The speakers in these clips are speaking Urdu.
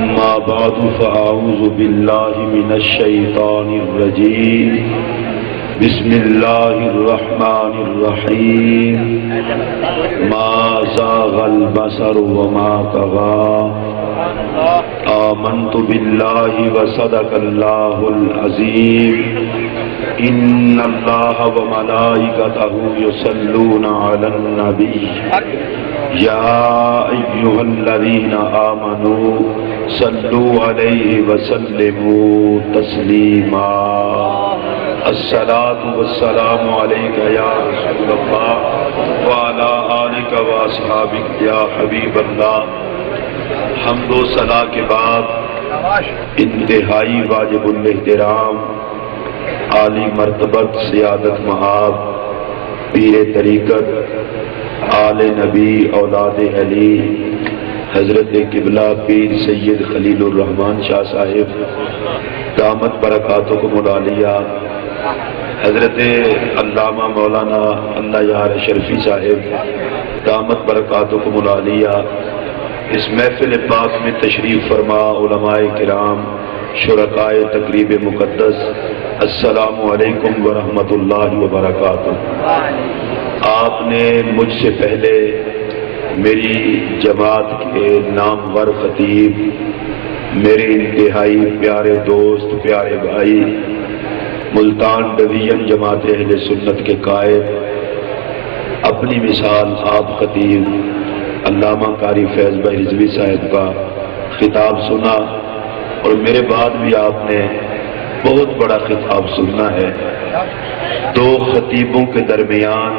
أما بعد فأعوذ بالله من الشيطان الرجيم بسم الله الرحمن الرحيم ما زاغ البصر وما طغى آمنت بالله وصدق الله العظيم إن الله وملائكته يصلون على النبي يا أيها الذين آمنوا صلوا عليه وسلموا تسليما الصلاة والسلام عليك يا رسول الله وعلى آلك وأصحابك يا حبيب الله. حمد و ثنا کے بعد انتہائی واجب الاحترام عالی مرتبت سیادت مآب پیر طریقت آل نبی اولاد علی حضرت قبلہ پیر سید خلیل الرحمن شاہ صاحب دامت برکاتکم العالیہ، حضرت علامہ مولانا اللہ یار شرفی صاحب دامت برکاتکم العالیہ، اس محفل پاک میں تشریف فرما علماء کرام شرکائے تقریب مقدس، السلام علیکم ورحمۃ اللہ وبرکاتہ. آپ نے مجھ سے پہلے میری جماعت کے نامور خطیب، میرے انتہائی پیارے دوست، پیارے بھائی، ملتان ڈویژن جماعت اہل سنت کے قائد، اپنی مثال آپ خطیب علامہ قاری فیض بھائی رضوی صاحب کا خطاب سنا، اور میرے بعد بھی آپ نے بہت بڑا خطاب سننا ہے. دو خطیبوں کے درمیان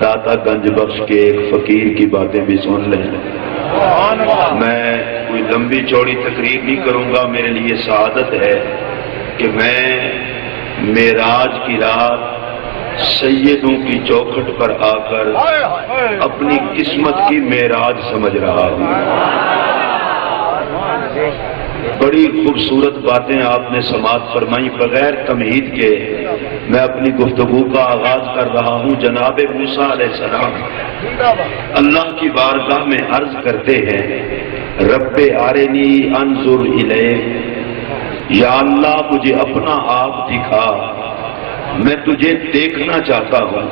داتا گنج بخش کے ایک فقیر کی باتیں بھی سن لیں. میں کوئی لمبی چوڑی تقریر نہیں کروں گا. میرے لیے سعادت ہے کہ میں معراج کی رات سیدوں کی چوکھٹ پر آ کر اپنی قسمت کی معراج سمجھ رہا ہوں. بڑی خوبصورت باتیں آپ نے سماعت فرمائی. بغیر تمہید کے میں اپنی گفتگو کا آغاز کر رہا ہوں. جناب موسیٰ علیہ السلام اللہ کی بارگاہ میں عرض کرتے ہیں، رب ارنی انظر الیک، یا اللہ مجھے اپنا آپ دکھا، میں تجھے دیکھنا چاہتا ہوں.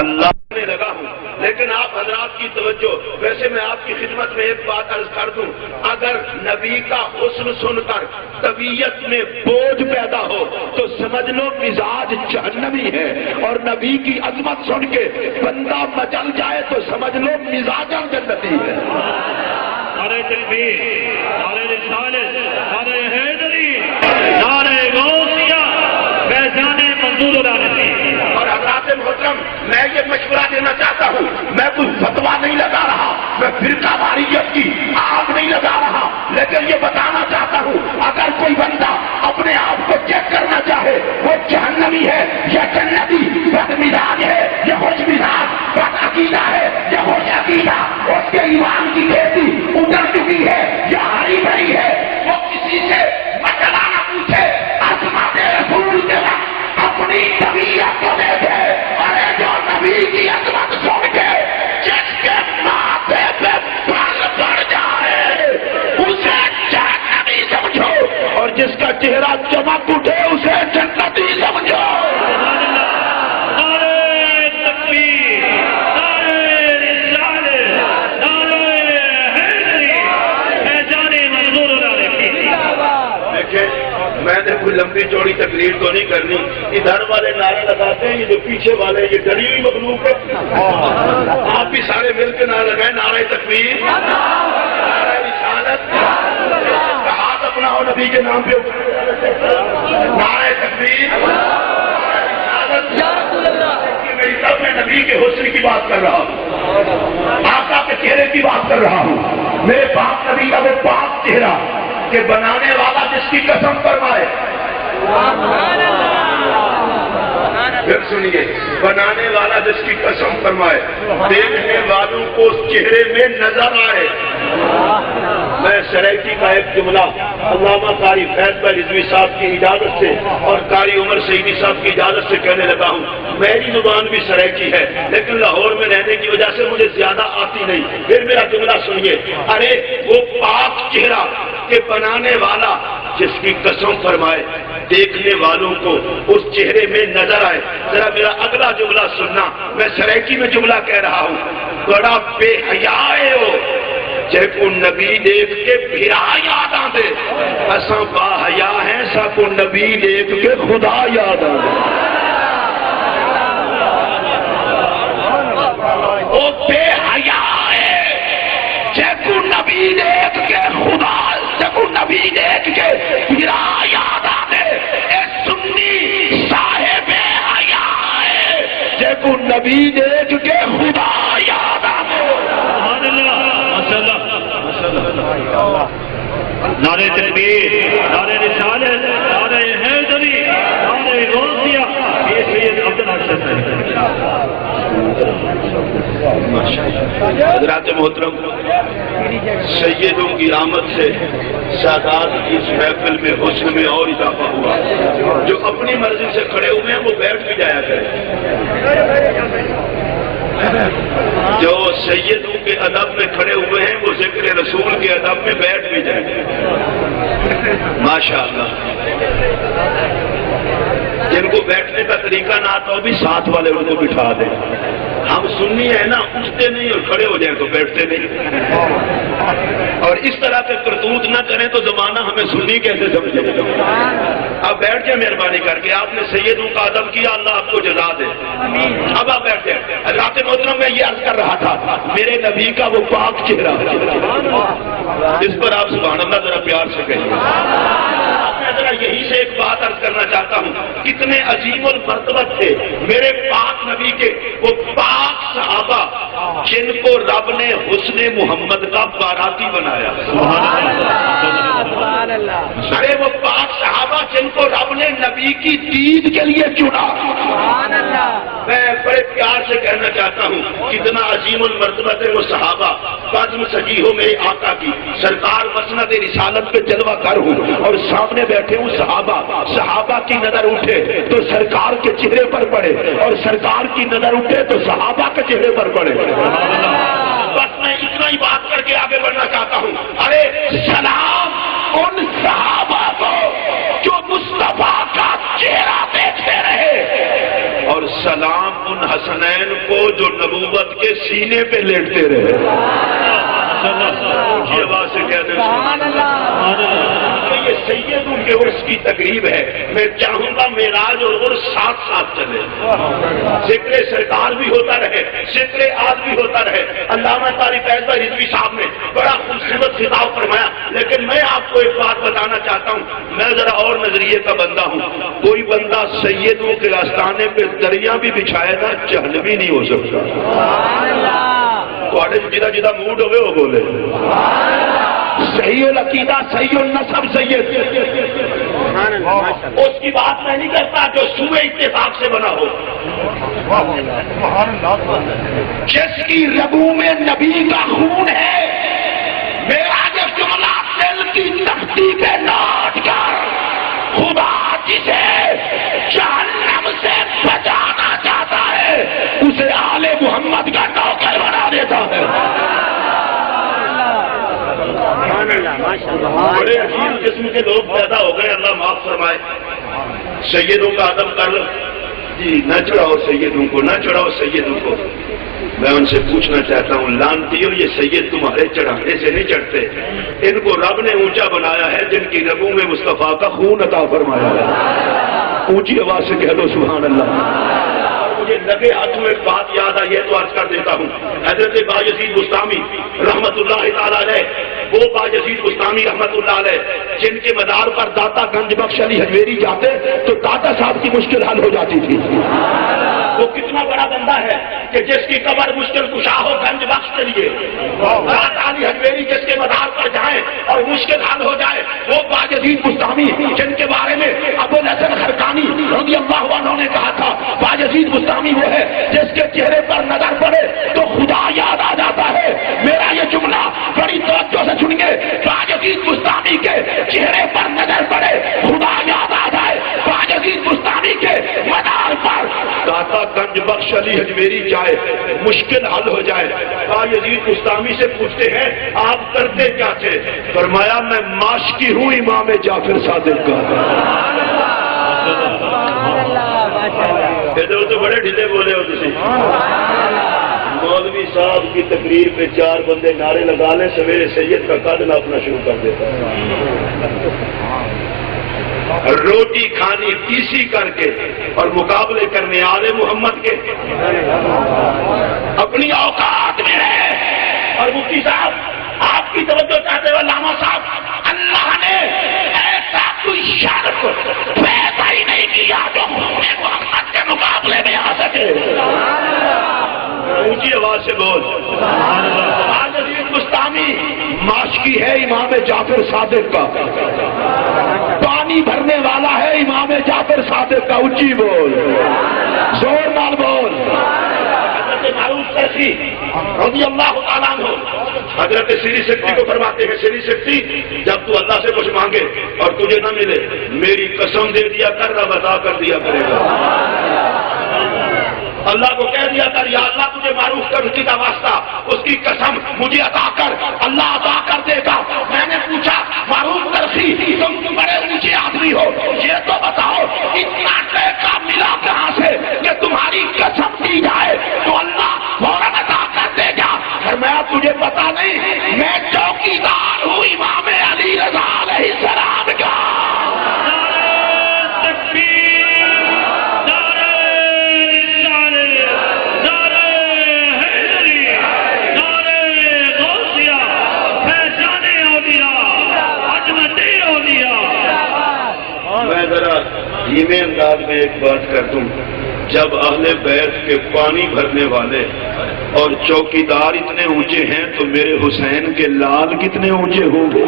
اللہ میں لگا ہوں. لیکن آپ حضرات کی توجہ، ویسے میں آپ کی خدمت میں ایک بات عرض کر دوں، اگر نبی کا حسن سن کر طبیعت میں بوجھ پیدا ہو تو سمجھ لو مزاج جہنمی ہے، اور نبی کی عظمت سن کے بندہ مچل جائے تو سمجھ لو مزاج جنتی ہے. نعرہ تکبیر، نعرہ رسالت، نعرہ حیدری، نعرہ غوثیہ، فیضان منظور العالمین. اور حضرات محترم، میں یہ مشورہ دینا چاہتا ہوں، میں کوئی فتویٰ نہیں لگا رہا، میں فرقہ واریت کی آگ نہیں لگا رہا، لیکن یہ بتانا چاہتا ہوں اگر کوئی بندہ اپنے آپ کو چیک کرنا چاہے وہ جہنمی ہے یا جنتی، بد مزاج ہے یا خوش مزاج، بد عقیدہ ہے یا خوش عقیدہ، اس کے ایمان کی کھیتی اتر چکی ہے یا ہری بھری ہے، وہ کسی سے مسئلہ نہ پوچھے، عظمت رسول کے وقت اپنی طبیعت کو دیکھے. ارے جو نبی کی عظمت سن کے جس کے ماتھے پہ بال پڑ جائے اسے جہنمی سمجھو، اور جس کا چہرہ چمک اٹھے اسے جنتی سمجھو. نعرہ تکبیر، نعرہ رسالت، نعرہ حیدری، فیضان منظور العالمین. دیکھیں، میں نے کوئی لمبی چوڑی تقریر تو نہیں کرنی. ادھر والے نعرے لگاتے ہیں، یہ جو پیچھے والے یہ ڈری ہوئی مخلوق ہے. آپ بھی سارے مل کے نعرے لگائیں، نعرہ تکبیر، نعرہ رسالت، ہاتھ اپنا ہو نبی کے نام پہ، نعرہ تکبیر، نعرہ رسالت. میری طرف میں نبی کے حسن کی بات کر رہا ہوں، آقا کے چہرے کی بات کر رہا ہوں. میرے پاک نبی کا وہ پاک چہرہ کہ بنانے والا جس کی قسم فرمائے، پھر سنیے، بنانے والا جس کی قسم فرمائے، دیکھنے والوں کو اس چہرے میں نظر آئے. میں سریکی کا ایک جملہ علامہ قاری فیض بھائی رضوی صاحب کی اجازت سے اور قاری عمر سعیدی صاحب کی اجازت سے کہنے لگا ہوں. میری زبان بھی سریکی ہے لیکن لاہور میں رہنے کی وجہ سے مجھے زیادہ آتی نہیں. پھر میرا جملہ سنیے. ارے وہ پاک چہرہ کہ بنانے والا جس کی قسم فرمائے دیکھنے والوں کو اس چہرے میں نظر آئے. ذرا میرا اگلا جملہ سننا، میں سریکی میں جملہ کہہ رہا ہوں. بڑا بے حیائے ہو جے کو نبی دیکھ کے بھرا یاد آندے، اساں با حیا ہیں سا کو نبی دیکھ کے خدا یاد آندے. او بے حیا ہے جے کو نبی دیکھ کے خدا، جے کو نبی دیکھ کے بھرا یاد آندے. اے سنی صاحب حیا ہے جے کو نبی دیکھ کے خدا یاد آندے. نعرہ تکبیر، نعرہ رسالت، نعرہ حیدری، نعرہ غوثیہ. یہ سید عبدالحق حضرات محترم، سیدوں کی آمد سے سادات کی اس محفل میں حسن میں اور اضافہ ہوا. جو اپنی مرضی سے کھڑے ہوئے ہیں وہ بیٹھ بھی جایا کریں. جو سیدوں کے ادب میں کھڑے ہوئے ہیں وہ ذکر رسول کے ادب میں بیٹھ بھی جائیں. ماشاءاللہ. جن کو بیٹھنے کا طریقہ نہ آتا ہو بھی ساتھ والے ان کو بٹھا دیں. ہم سنی ہے نا، اٹھتے نہیں اور کھڑے ہو جائیں تو بیٹھتے نہیں. اور اس طرح کے کرتوت نہ کریں تو زمانہ ہمیں سنی کیسے سمجھے. اب بیٹھ جائیں مہربانی کر کے. آپ نے سیدوں کا ادب کیا، اللہ آپ کو جزا دے. اب آپ بیٹھ جائیں. رات محترم میں یہ عرض کر رہا تھا، میرے نبی کا وہ پاک چہرہ، اس پر آپ سبحان اللہ ذرا پیار سے کہیں. میں ذرا یہی سے ایک بات عرض کرنا چاہتا ہوں، کتنے عظیم المرتبہ تھے میرے پاک نبی کے وہ پاک صحابہ جن کو رب نے حسن محمد کا باراتی بنایا. ارے وہ پاک صحابہ جن کو رب نے نبی کی دید کے لیے چنا. میں بڑے پیار سے کہنا چاہتا ہوں کتنا عظیم المرتبہ تھے وہ صحابہ. بزم سجی ہو میرے آقا کی، سرکار مسند رسالت پہ جلوہ گر ہوں اور سامنے بیٹھے ہوں صحابہ کی نظر اٹھے تو سرکار کے چہرے پر پڑے اور سرکار کی نظر اٹھے تو صحابہ کے چہرے پر پڑے. بس میں اتنا ہی بات کر کے آگے بڑھنا چاہتا ہوں. ارے سلام ان صحابہ کو جو مصطفیٰ کا چہرہ دیکھتے رہے، اور سلام ان حسنین کو جو نبوت کے سینے پہ لیٹتے رہے. آواز سے کہتے ہیں یہ سیدوں کے عرس کی تقریب ہے. میں چاہوں گا معراج اور عرس ساتھ ساتھ چلے. ذکر سرکار بھی ہوتا رہے، ذکر آج بھی ہوتا رہے. علامہ طارق فیض رضوی صاحب نے بڑا خوبصورت خطاب فرمایا. لیکن میں آپ کو ایک بات بتانا چاہتا ہوں، میں ذرا اور نظریے کا بندہ ہوں. کوئی بندہ سیدوں کے آستانے پہ دریا بھی بچھائے نا جہنمی نہیں ہو سکتا. جدا جدا موڈ ہوئے وہ بولے صحیح العقیدہ، صحیح النسب، سید اس کی بات میں نہیں کرتا جو سوئے اتفاق سے بنا ہو، جس کی رگوں میں نبی کا خون ہے. میرا جو جملہ دل کی تختی پہ لوٹ کر خدا جسے جہنم سے بچانا چاہتا ہے اسے آل محمد کا نوکر بنا دیتا ہے. بڑے عجیب قسم کے لوگ پیدا ہو گئے، اللہ معاف فرمائے. سیدوں کا ادب کر جی نہ چڑھاؤ سیدوں کو، نہ چڑھاؤ سیدوں کو. میں ان سے پوچھنا چاہتا ہوں لانتیو، یہ سید تمہارے چڑھانے سے نہیں چڑھتے. ان کو رب نے اونچا بنایا ہے جن کی رگوں میں مصطفیٰ کا خون عطا فرمایا ہے. اونچی آواز سے کہہ دو سبحان اللہ. مجھے لگے ہاتھوں ایک بات یاد آئی ہے تو عرض کر دیتا ہوں. حضرت بایزید بستامی رحمت اللہ تعالی علیہ، وہ بایزید بستامی رحمت اللہ علیہ جن کے مدار پر داتا گنج بخش علی حجویری جاتے تو داتا صاحب کی مشکل حل ہو جاتی تھی. وہ کتنا بڑا بندہ ہے کہ جس کی قبر مشکل کشا ہو گنج بخش کے لیے، داتا علی حجویری جس کے مدار پر جائیں اور مشکل حل ہو جائے. وہ بایزید بستامی جن کے بارے میں ابو الحسن خرقانی رضی اللہ عنہ نے کہا تھا بایزید بستامی وہ ہے جس کے چہرے پر نظر پڑے تو خدا یاد آ جاتا ہے. میرا یہ جملہ بڑی توجہ سے سن گے. بایزید بستامی کے چہرے پر نظر پڑے خدا یاد آ جائے. یزید بستانی کے مدار پر داتا گنج بخش علی اجمیری چاہے مشکل حل ہو جائے، یزید بستانی سے پوچھتے ہیں آپ کرتے کیا تھے؟ فرمایا میں ماشکی ہوں امام جعفر صادق کا۔ ادھر تو بڑے ڈھیلے بولے ہو تسی۔ مولوی صاحب کی تقریر پہ 4 بندے نعرے لگا لیں، سویرے سید کا قد ناپنا شروع کر دیتا ہے۔ روٹی کھانی تیسی کر کے اور مقابلے کرنے آل محمد کے، اپنی اوقات میں ہے۔ اور مفتی صاحب آپ کی توجہ چاہتے ہوئے علامہ صاحب، اللہ نے ایسا کوئی شرف پیدا ہی نہیں کیا جو محمد کے مقابلے میں آ سکے۔ اونچی آواز سے بول۔ یزید بستانی ماشکی ہے امام جعفر صادق کا، پانی بھرنے والا ہے امام جعفر صادق کا۔ اونچی بول، زور نال بول۔ حضرت معروف قرشی رضی اللہ تعالیٰ عنہ حضرت سری سکتی کو فرماتے ہیں، سری سکتی جب تو اللہ سے کچھ مانگے اور تجھے نہ ملے، میری قسم دے دیا کر، رب عطا کر دیا کرے گا۔ اللہ کو کہہ دیا کر، یا اللہ تجھے معروف کر رشتی کا واسطہ، اس کی قسم مجھے عطا کر، اللہ عطا کر دے گا۔ میں نے پوچھا معروف قرشی تم بڑے اونچے آدمی ہو، یہ تو بتاؤ اتنا ٹیکا ملا کہاں سے کہ تمہاری قسم دی جائے تو اللہ فوراً عطا کر دے گا؟ فرمایا تجھے پتا نہیں میں چوکیدار ہوں امام علی رضا علیہ السلام کا۔ میں ذرا دھیمے انداز میں ایک بات کر دوں، جب اہل بیت کے پانی بھرنے والے اور چوکیدار اتنے اونچے ہیں تو میرے حسین کے لال کتنے اونچے ہوں گے؟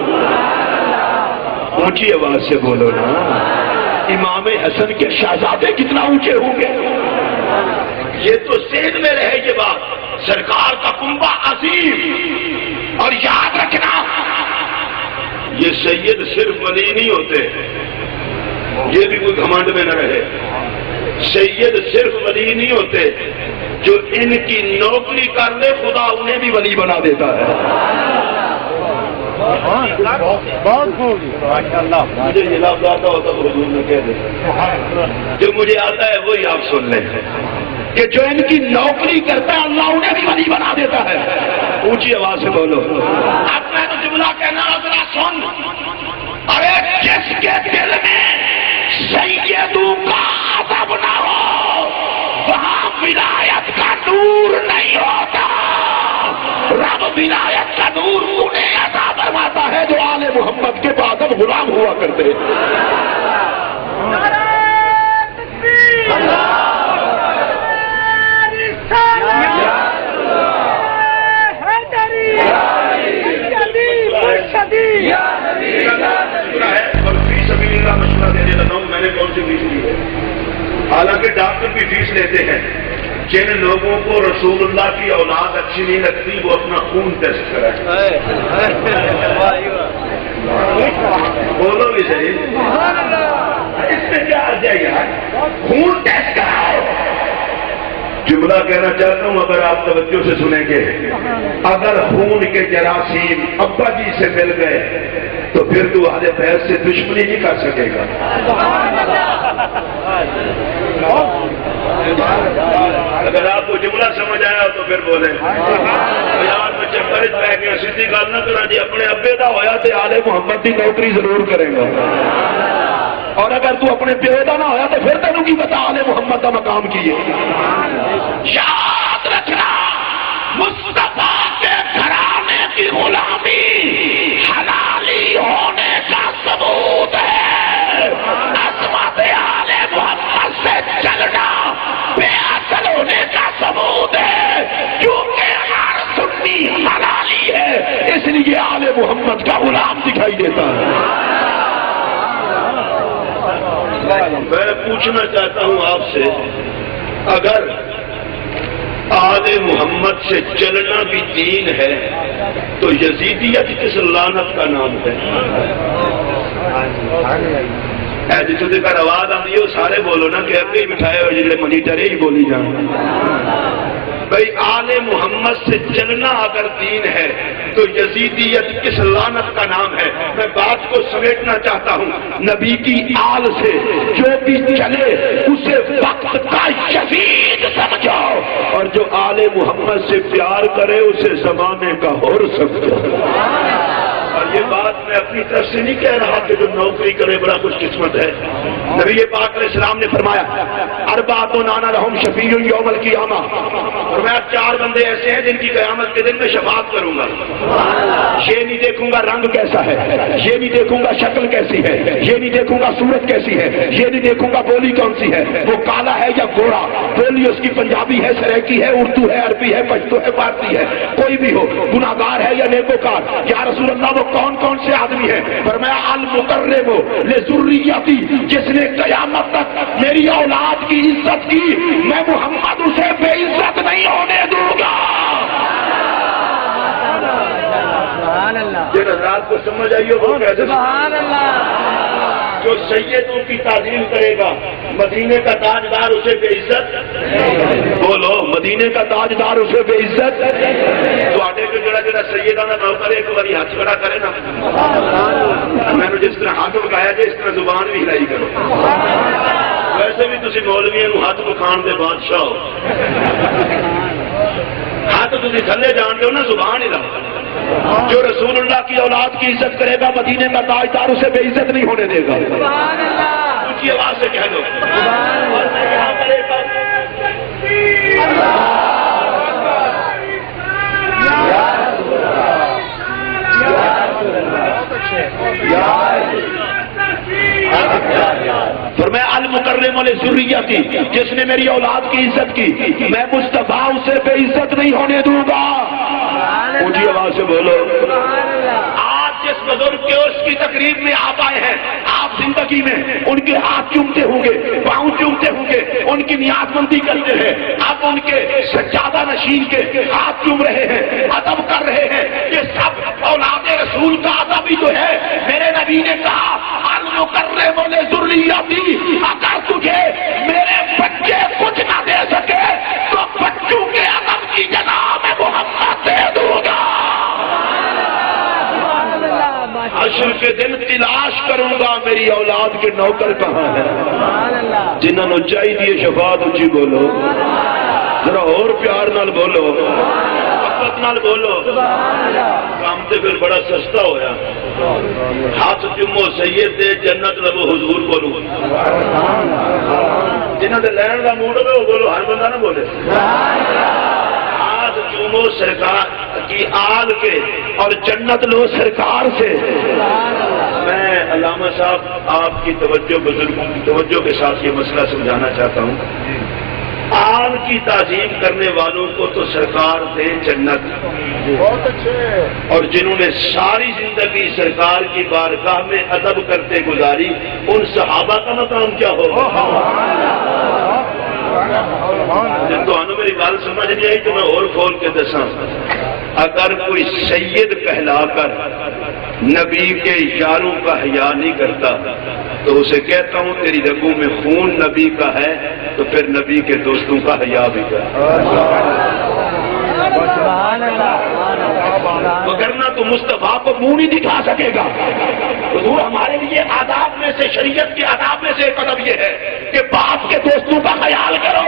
اونچی آواز سے بولو نا۔ امام حسن کے شہزادے کتنا اونچے ہوں گے؟ یہ تو ذہن میں رہے یہ بات، سرکار کا کنبہ عظیم۔ اور یاد رکھنا یہ سید صرف ولی نہیں ہوتے، یہ بھی کوئی گھمنڈ میں نہ رہے۔ سید صرف ولی نہیں ہوتے، جو ان کی نوکری کر لے خدا انہیں بھی ولی بنا دیتا ہے۔ مجھے یہ لفظ آتا ہوتا تو حضور نے کہہ دیتا، جو مجھے آتا ہے وہی آپ سن لیں کہ جو ان کی نوکری کرتا ہے اللہ انہیں بھی ولی بنا دیتا ہے۔ اونچی آواز سے بولو۔ اب میں تو جملہ کہنا ذرا سن، ارے جس کے دل میں سیدوں کا ادب نہ ہو وہاں ولایت کا نور نہیں ہوتا۔ رب ولایت کا نور انہیں عطا فرماتا ہے جو آل محمد کے بعد غلام ہوا کرتے۔ اور فی سبیل اللہ مشورہ دینے لگا ہوں، میں نے کون سی فیس لی ہے؟ حالانکہ ڈاکٹر بھی فیس لیتے ہیں۔ جن لوگوں کو رسول اللہ کی اولاد اچھی نہیں لگتی وہ اپنا خون ٹیسٹ کرائیں۔ بولو بھی صحیح، اس میں کیا آ جائے یار؟ خون ٹیسٹ کراؤ۔ جملہ کہنا چاہتا ہوں، اگر آپ توجہ سے سنیں گے، اگر خون کے جراثیم ابا جی سے مل گئے تو پھر تو اہل بیت سے دشمنی نہیں کر سکے گا۔ اگر آپ کو جملہ سمجھ آیا تو پھر بولیں یار میں چکر پہ گیا، سیدھی گل نہ کرا جی اپنے ابے دا ہویا تو آل محمد کی نوکری ضرور کرے گا، اور اگر تو اپنے پیو دا نہ ہویا تو پھر تینوں کی پتا آل محمد کا مقام کی ہے۔ یاد رکھنا مصطفیٰ کے گھرانے کی غلامی حلالی ہونے کا ثبوت ہے، عظمت آل محمد سے چلنا بے اصل ہونے کا ثبوت ہے، کیونکہ ہر سنی حلالی ہے اس لیے آل محمد کا غلام دکھائی دیتا ہے۔ میں پوچھنا چاہتا ہوں آپ سے، اگر آل محمد سے چلنا بھی دین ہے تو یزیدیت کس لعنت کا نام ہے؟ جتوں تک آواز آتی ہے وہ سارے بولو نا کہ اگے ہی بٹھائے ہوئے جڑے منیٹر ہی بولی جان. بھائی آل محمد سے چلنا اگر دین ہے تو یزیدیت کس لعنت کا نام ہے؟ میں بات کو سمیٹنا چاہتا ہوں. نبی کی آل سے جو بھی چلے اسے وقت کا یزید سمجھو، اور جو آل محمد سے پیار کرے اسے زمانے کا حر سمجھو. اور یہ بات میں اپنی طرف سے نہیں کہہ رہا کہ جو نوکری کرے بڑا خوش قسمت ہے. نبی پاک علیہ السلام نے فرمایا اربعۃ انا لہم شفیع یوم القیامہ، فرمایا 4 بندے ایسے ہیں جن کی قیامت کے دن میں شفاعت کروں گا. یہ نہیں دیکھوں گا رنگ کیسا ہے، یہ نہیں دیکھوں گا شکل کیسی ہے، یہ نہیں دیکھوں گا صورت کیسی ہے، یہ نہیں دیکھوں گا بولی کون سی ہے، وہ کالا ہے یا گورا، بولی اس کی پنجابی ہے، سریکی ہے، اردو ہے، عربی ہے، پشتو ہے، بھارتی ہے، کوئی بھی ہو، گناہگار ہے یا نیکوکار. یا رسول اللہ وہ کون سے آدمی ہے؟ فرمایا المکرم لذریتی، جس نے قیامت تک میری اولاد کی عزت کی، میں محمد اسے بے عزت نہیں ہونے دوں گا. جن حضرات کو سمجھ آئیے وہ کہتے ہیں جو سیدوں کی تعظیم کرے گا مدینے کا تاجدار اسے بے عزت. بولو مدینے کا تاجدار اسے بے عزت. تو آٹے کو جڑا سیدہ کا نوکر ایک باری ہاتھ کھڑا کرے نا، میں نے جس طرح ہاتھ بکایا جائے اس طرح زبان بھی ہلائی کرو. ویسے بھی تسی مولویوں کو ہاتھ بکھان دے بادشاہ ہو، ہاتھ تسی تھلے جان دے ہو نا، زبان ہلاؤ. جو رسول اللہ کی اولاد کی عزت کرے گا مدینے کا تاجدار اسے بے عزت نہیں ہونے دے گا. اونچی آواز سے کہہ دو. فرمایا المکرم لذریتی، جس نے میری اولاد کی عزت کی، میں مصطفیٰ اسے بے عزت نہیں ہونے دوں گا. اونچی آواز سے بولو. آج جس بزرگ کے اس کی تقریب میں آپ آئے ہیں، آپ زندگی میں ان کے ہاتھ چومتے ہوں گے، پاؤں چومتے ہوں گے، ان کی نیاز مندی کرتے ہیں، آپ ان کے سجادہ نشین کے ہاتھ چوم رہے ہیں، ادب کر رہے ہیں. یہ سب اولاد رسول کا ادب ہی تو ہے. میرے نبی نے کہا المکرم لذریتی، اگر تجھے میرے بچے کچھ نہ دے سکے تو بچوں کے ادب کی جگہ میں محمد دے دوں گا. حشر کے دن تلاش کروں گا میری اولاد کے نوکر کہاں ہے. جنہوں نے چاہیے شفاعت اونچی بولو، ذرا اور پیار نال بولو، محبت نال بولو. کام تے پھر بڑا سستا ہویا. ہاتھ چومو سید دے جنت لبو حضور بولو. جنہوں نے لین کا موڈ ہو وہ بولو، ہر بندہ نہ بولے. ہاتھ چومو سرکار کی آل کے اور جنت لو سرکار سے. میں علامہ صاحب آپ کی توجہ، بزرگوں کی توجہ کے ساتھ یہ مسئلہ سمجھانا چاہتا ہوں. آل کی تعظیم کرنے والوں کو تو سرکار دے جنت. بہت اچھے. اور جنہوں نے ساری زندگی سرکار کی بارگاہ میں ادب کرتے گزاری، ان صحابہ کا مقام کیا ہوگا؟ جب تو میری گل سمجھ نہیں آئی تو میں اور کھول کے دساں. اگر کوئی سید کہلا کر نبی کے یاروں کا حیا نہیں کرتا تو اسے کہتا ہوں تیری رگوں میں خون نبی کا ہے، تو پھر نبی کے دوستوں کا حیا بھی کر. وگرنہ تو مصطفیٰ کو منہ نہیں دکھا سکے گا. حضور ہمارے لیے آداب میں سے، شریعت کے آداب میں سے ایک ادب یہ ہے کہ باپ کے دوستوں کا خیال کرو.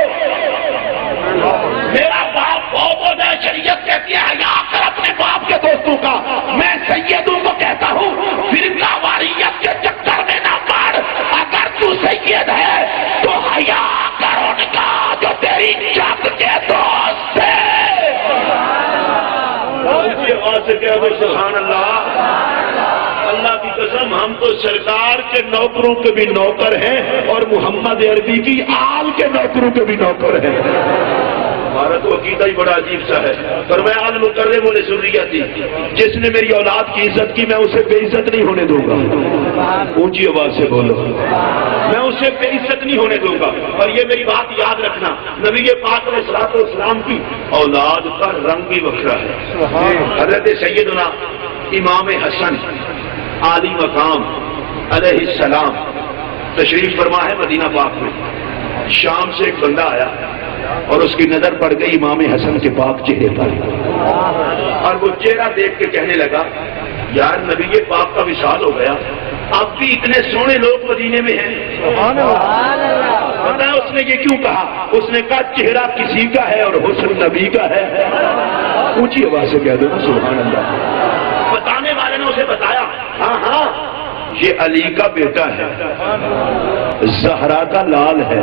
میرا باپ بہت ہو جائے، شریعت کہتی ہے حیا کر اپنے باپ کے دوستوں کا. میں سیدوں کو کہتا ہوں فرقہ واریت کے چکر میں نہ پڑ. اگر تو سید ہے تو حیا کر ان کا جو تیری چک کے دوست ہے. سبحان اللہ. اللہ کی قسم ہم تو سرکار کے نوکروں کے بھی نوکر ہیں اور محمد عربی کی آل کے نوکروں کے بھی نوکر ہیں. ہمارا تو عقیدہ ہی بڑا عجیب سا ہے. فرمایا المکرم لذریتی، جس نے میری اولاد کی عزت کی میں اسے بے عزت نہیں ہونے دوں گا. اونچی آواز سے بولو، میں اسے بے عزت نہیں ہونے دوں گا. اور یہ میری بات یاد رکھنا، نبی پاک علیہ الصلوۃ والسلام کی اولاد کا رنگ بھی وکھرا ہے. حضرت سیدنا امام حسن عالی مقام علیہ السلام تشریف فرما ہے مدینہ پاک میں، شام سے ایک بندہ آیا اور اس کی نظر پڑ گئی امام حسن کے پاک چہرے پر، اور وہ چہرہ دیکھ کے کہنے لگا یار نبی پاک کا وصال ہو گیا، اب بھی اتنے سونے لوگ مدینے میں ہیں۔ پتہ ہے اس نے یہ کیوں کہا؟ اس نے کہا چہرہ کسی کا ہے اور حسن نبی کا ہے۔ اونچی آواز سے کہہ دو نا سبحان اللہ۔ بتانے والے نے اسے بتایا ہاں ہاں یہ علی کا بیٹا ہے، زہرا کا لال ہے۔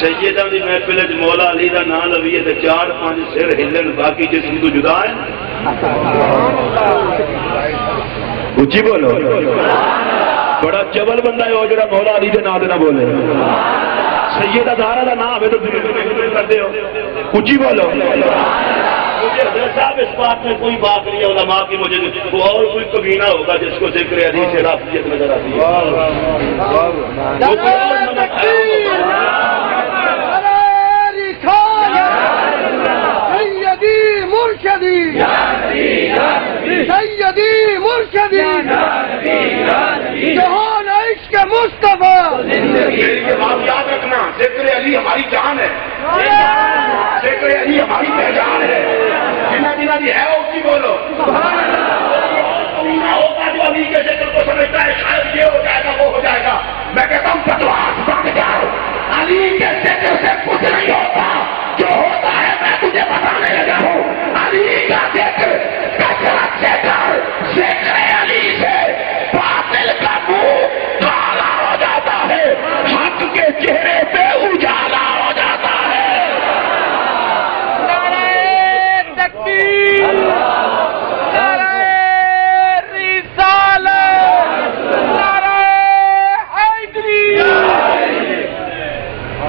سیدہ دی محفل وچ مولا علی دا نام لویے تے 4-5 سر ہلن، باقی جسم تو جدا ہے۔ اچھی بولو، بڑا چبل بندہ ہے وہ جڑا مولا علی دے نام نہ بولے۔ سیدہ زہرا دا نام ہے تو کرتے ہو، اچھی بولو۔ مجھے حضرت صاحب اس بات میں کوئی بات نہیں ہے علماء کی، مجھے وہ اور کوئی کمینہ ہوگا جس کو ذکر علی سے رافضیت نظر آتی ہے۔ سیدی مرشدی جہان عشق مصطفیٰ۔ یہ بات یاد رکھنا، ذکر علی ہماری جان ہے، ذکر علی ہماری پہچان ہے۔ جنہ جنہ بھی ہے وہ کی بولو ہوگا جو علی کے ذکر کو سمجھتا ہے شاید یہ ہو جائے گا وہ ہو جائے گا۔ میں کہتا ہوں فتویٰ بن جاؤ، علی کے ذکر سے کچھ نہیں ہوتا، جو ہوتا ہے میں تجھے بتانے لگا ہوں۔ علی کا ذکر کثرت سے کر، ذکر علی سے باطل کا منہ کالا ہو جاتا ہے، حق کے چہرے پہ اجالا ہو جاتا ہے۔ نعرہ تکبیر، نعرہ رسالت، نعرہ حیدری۔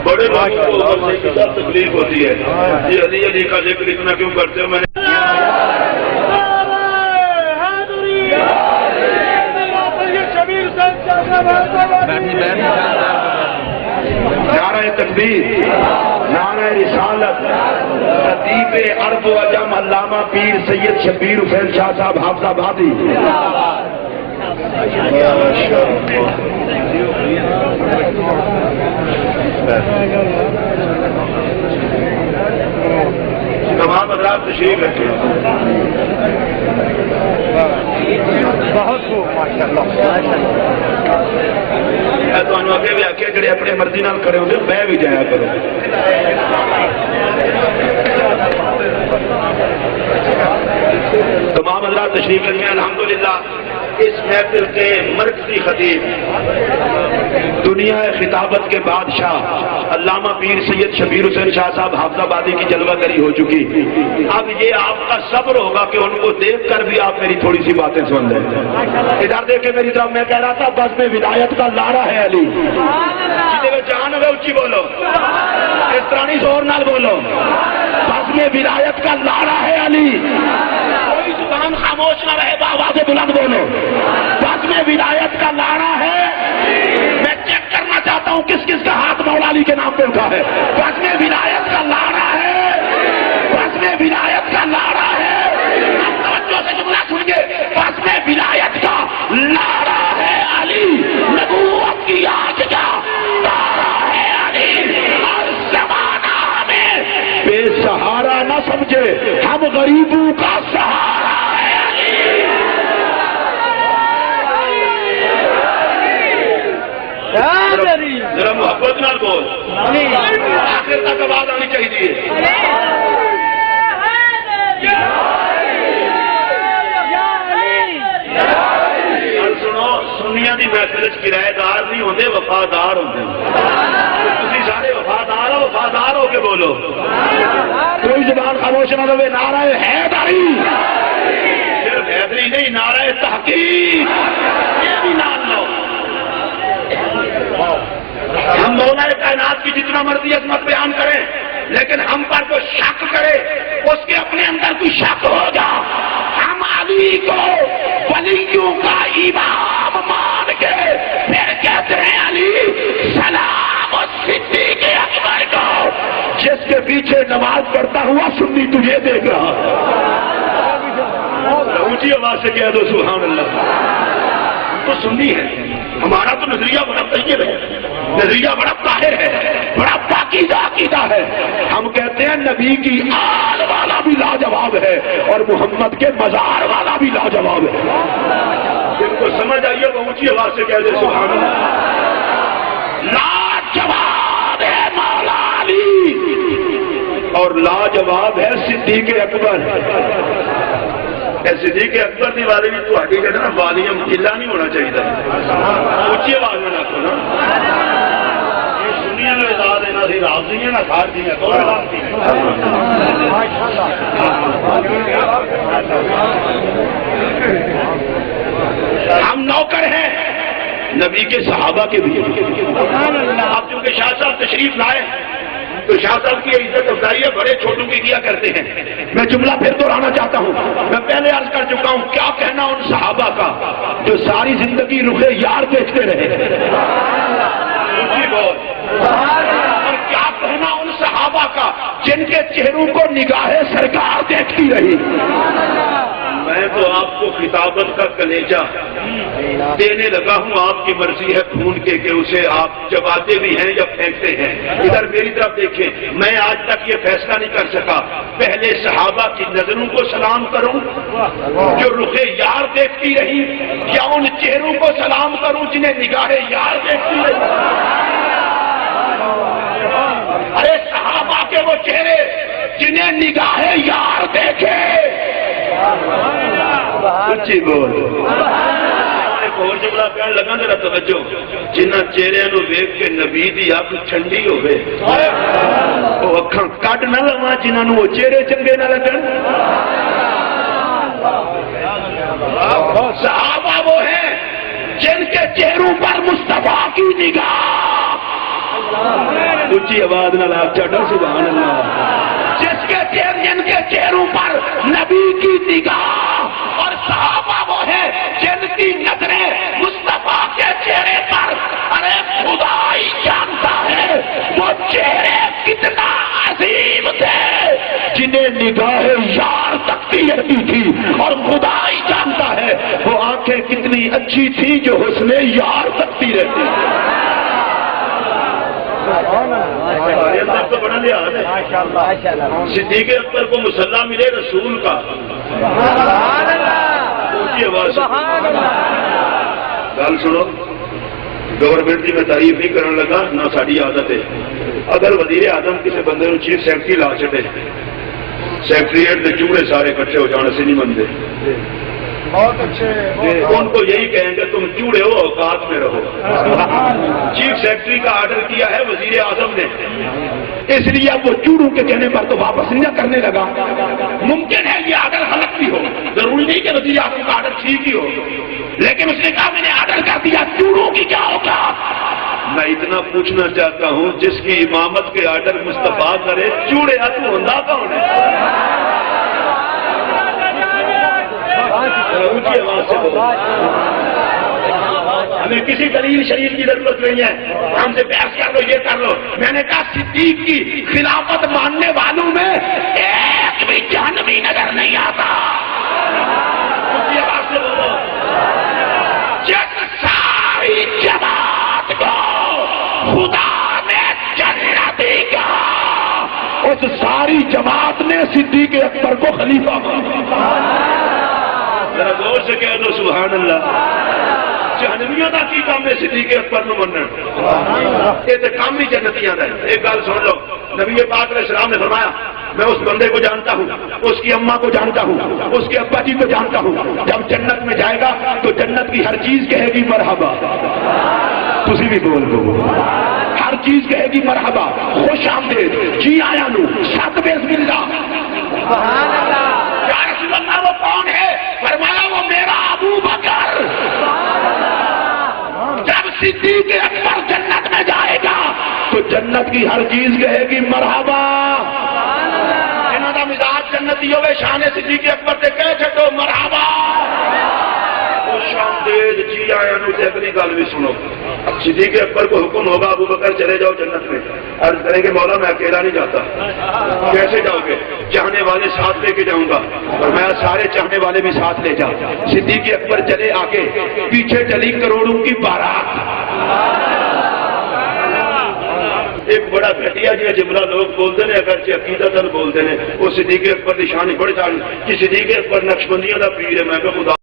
بڑے بھائیوں کو عمر سے کتاب تکلیف ہوتی ہے، یہ علی علی کا ذکر اتنا کیوں کرتے ہو؟ میں نے نعرہ تکبیر، نعرہ رسالت، خطیب عرب و عجم علامہ پیر سید شبیر حسین شاہ صاحب حافظ آبادی۔ تمام حضرات تشریف رکھیں۔ بہت خوب ماشاءاللہ۔ میں تو اگے بھی آخیا جڑے اپنی مرضی نال کھڑے ہوتے بہ بھی جایا کرو۔ تمام حضرات تشریف رکھیں۔ الحمدللہ اس محفل کے مرکزی خطیب، دنیا خطابت کے بادشاہ علامہ پیر سید شبیر حسین شاہ صاحب حافظ آبادی کی جلوہ گری ہو چکی۔ اب یہ آپ کا صبر ہوگا کہ ان کو دیکھ کر بھی آپ میری تھوڑی سی باتیں سن لیں۔ ادھر دیکھیں میری طرف، میں کہہ رہا تھا بس میں ولایت کا لارا ہے علی، جی جان ہوئے اچھی بولو، اس طرح نہیں زور نال بولو، بس میں ولایت کا لارا ہے علی، کوئی زبان خاموش نہ رہے، آواز بلند بولو، بس میں ولایت کا لارا ہے۔ میں چیک کرنا چاہتا ہوں کس کس کا ہاتھ مولا علی کے نام پہ اٹھا ہے۔ بس میں ولایت کا لارا ہے، بس میں ولایت کا لارا ہے۔ اب توجہ سے جملہ سن گے، بس میں ولایت کا لارا ہے علی، نبوت کی آنکھ کا تارا ہے علی، اور زمانہ ہمیں بے سہارا نہ سمجھے، ہم غریبوں کا سہارا ہے علی۔ ذرا محبت نال بول، آخر تک آواز آنی چاہیے۔ سنو، سنیاں دی محفل کرایہ دار نہیں ہوندے، وفادار ہوندے۔ تسی سارے وفادار ہو، وفادار ہو کے بولو، کوئی زبان خاموش نہ رہے۔ نعرہ حیدری، صرف حیدری نہیں، نعرہ تحقیق، یہ بھی نام لو۔ ہم مولا کائنات کی جتنا مرضی عظمت بیان کریں، لیکن ہم پر جو شک کرے اس کے اپنے اندر کوئی شک ہوگا۔ ہم علی کو ولیوں کا امام مان کے پھر کہتے ہیں علی سلام صدیق اکبر کو، جس کے پیچھے نماز پڑھتا ہوا سنی تجھے دیکھ رہا۔ اونچی آواز سے کہہ دو سبحان اللہ۔ تو سنی ہے، ہمارا تو نظریہ بڑا طیب ہے، نظریہ بڑا طاہر ہے، بڑا پاکیزہ عقیدہ ہے. ہم کہتے ہیں نبی کی آل والا بھی لاجواب ہے اور محمد کے مزار والا بھی لاجواب ہے. ان کو سمجھ آئیے وہ اونچی آواز سے کہہ دے سبحان اللہ. لاجواب ہے مولا علی اور لاجواب ہے صدیق اکبر. صدیق اکبر کی والی بھی تھوڑی کہتے نا والیوم ڈھیلا نہیں ہونا چاہیے، اونچی آواز میں رکھو نا. یہ سنیا میں بتا دینا سی راضی ہیں نا خارجی ہیں کوئی بات نہیں. ہم نوکر ہیں نبی کے صحابہ کے بھی. اب چونکہ شاہ صاحب تشریف لائے تو شاہ صاحب کی عزت افزائی ہے بڑے چھوٹوں کی کیا کرتے ہیں. میں جملہ پھر دہرانا چاہتا ہوں. میں پہلے عرض کر چکا ہوں کیا کہنا ان صحابہ کا جو ساری زندگی رخ یار دیکھتے رہے. اور کیا کہنا ان صحابہ کا جن کے چہروں کو نگاہ سرکار دیکھتی رہی. میں تو آپ کو خطابت کا کلیجہ دینے لگا ہوں. آپ کی مرضی ہے خون کے کہ اسے آپ چباتے بھی ہیں یا پھینکتے ہیں. ادھر میری طرف دیکھیں، میں آج تک یہ فیصلہ نہیں کر سکا پہلے صحابہ کی نظروں کو سلام کروں جو رخ یار دیکھتی رہی یا ان چہروں کو سلام کروں جنہیں نگاہ یار دیکھتی رہی. ارے صحابہ کے وہ چہرے جنہیں نگاہ یار دیکھے. اچھی بول. اور جملہ کہنے لگا ذرا توجہ، جنہ چہرے نو ویکھ کے نبی دی اکھ ٹھنڈی ہوے وہ اکھاں کڈ نہ لواں جنہاں نو وہ چہرے چنگے نہ لگن. صحابہ وہ ہیں جن کے چہروں پر مصطفیٰ کی نگاہ. اونچی آواز نہ لا چڑھو سبحان اللہ. جن کے چہروں پر نبی کی نگاہ اور صحابہ وہ ہیں جن کی نظریں مصطفیٰ کے چہرے پر. ارے خدا ہی جانتا ہے وہ چہرے کتنا عظیم تھے جنہیں نگاہ یار تکتی رہتی تھی اور خدا ہی جانتا ہے وہ آنکھیں کتنی اچھی تھی جو حسن یار تکتی رہتی. تو بڑا لحاظ ہے. صدیق اکبر کو مسلح ملے رسول کا. اونچی آواز گل سنو. گورنمنٹ کی میں تعریف نہیں کرنے لگا نہ ساری عادت ہے. اگر وزیر اعظم کسی بندے کو چیف سیکرٹری لا چڑے سیکٹریٹ کے چوڑے سارے کٹھے ہو جانے سے نہیں بنتے. بہت اچھے. ان کو یہی کہیں گے تم چوڑے ہو اوقات میں رہو. چیف سیکرٹری کا آرڈر کیا ہے وزیر اعظم نے، اس لیے اب وہ چوڑوں کے کہنے پر تو واپس نہیں کرنے لگا. ممکن ہے یہ آرڈر غلط بھی ہو، ضروری نہیں کہ وزیر اعظم کا آرڈر ٹھیک ہی ہو، لیکن اس نے کہا میں نے آرڈر کر دیا چوڑوں کی کیا ہوگا. میں اتنا پوچھنا چاہتا ہوں جس کی امامت کے آرڈر مصطفیٰ کرے چوڑے تو ہوندہ کون ہے. ہمیں کسی دلیل شریف کی ضرورت نہیں ہے. ہم سے بحث کر لو یہ کر لو. میں نے کہا صدیق کی خلافت ماننے والوں میں ایک بھی جہنمی نظر نہیں آتا. جس ساری جماعت کو خدا نے جنت دی کہا اس ساری جماعت نے صدیق اکبر کو خلیفہ مانا. ذرا غور سے کہہ دو سبحان اللہ. جہنمیوں کا کی کام ہے صدیق اکبر نو منن. یہ تو کام ہی جنتیاں کا ہے. ایک گل سن لو. نبی پاک علیہ السلام نے فرمایا میں اس بندے کو جانتا ہوں، اس کی اماں کو جانتا ہوں، اس کے ابا جی کو جانتا ہوں. جب جنت میں جائے گا تو جنت کی ہر چیز کہے گی مرحبا. تسی بھی بول دو. ہر چیز کہے گی مرحبا، خوش آمدید، جی آیا نو، سات بسم اللہ. سبحان اللہ. یا رسول اللہ وہ کون ہے؟ فرمایا وہ میرا ابو بکر. جب صدیق اکبر جنت میں جائے گا تو جنت کی ہر چیز کہے گی مرحبا. انہوں کا مزاج جنتی ہوئے شان صدیق اکبر سے کہہ چھٹو مرحبا. خوش آمدید جی آیا نو تے اگلی گل بھی سنو. صدیق اکبر کو حکم ہوگا ابو بکر چلے جاؤ جنت میں. عرض کریں گے مولا میں اکیلا نہیں جاتا. کیسے جاؤ گے؟ چاہنے والے ساتھ لے کے جاؤں گا. اور میں سارے چاہنے والے بھی ساتھ لے جاؤں. صدیق اکبر چلے آگے, پیچھے چلی کروڑوں کی بارات. ایک بڑا گھٹیا جی جملہ لوگ بولتے ہیں, اگرچہ عقیدت بولتے ہیں, وہ صدیق اکبر کی شان بڑی ساری کہ صدیق اکبر نقشبندیاں کا پیر ہے. میں کہ خدا